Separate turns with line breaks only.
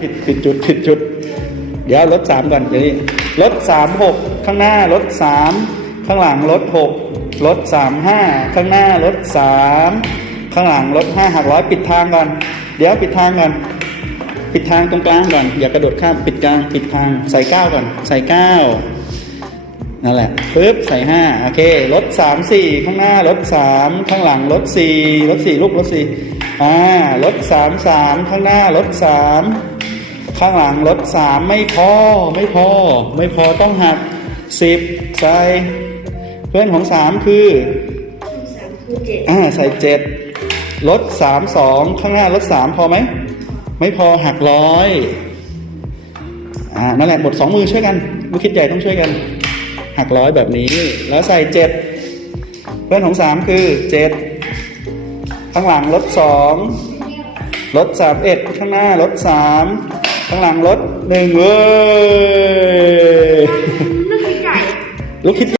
ผิดผิดจุดผิดจุด เดี๋ยวลดสามก่อนเดี๋ยวนี้ลดสามหกข้างหน้าลดสามข้างหลังลดหกลดสามห้าข้างหน้าลดสามข้างหลังลดห้าหักร้อยปิดทางก่อน เดี๋ยวปิดทางก่อนปิดทางตรงกลางก่อน อย่ากระโดดข้ามปิดกลางปิดทางใส่เก้าก่อน ใส่เก้านั่นแหละปึ๊บใส่ห้าโอเคลดสามสี่ข้างหน้าลดสามข้างหลังลดสี่ลดสี่ลูกลดสี่อ่าลดสามสามข้างหน้าลดสาม ข้างหลังลดสามไม่พอไม่พอ ไม่พอต้องหักสิบใส่เพื่อนของสามคือ
สามคือเจ็ด
อ่าใส่เจ็ดลดสามสองข้างหน้าลดสามพอไหม ไม่พอหักร้อยอ่านั่นแหละหมดสองมือช่วยกันลูกคิดใหญ่ต้องช่วยกัน หักร้อยแบบนี้ แล้วใส่เจ็ดเพื่อนของสามคือเจ็ดข้างหลังลดสองลดสามเอ็ดข้างหน้าลดสาม ข้างหลังลดหนึ่งเว้ย
ลูกใหญ่
ลูกคิด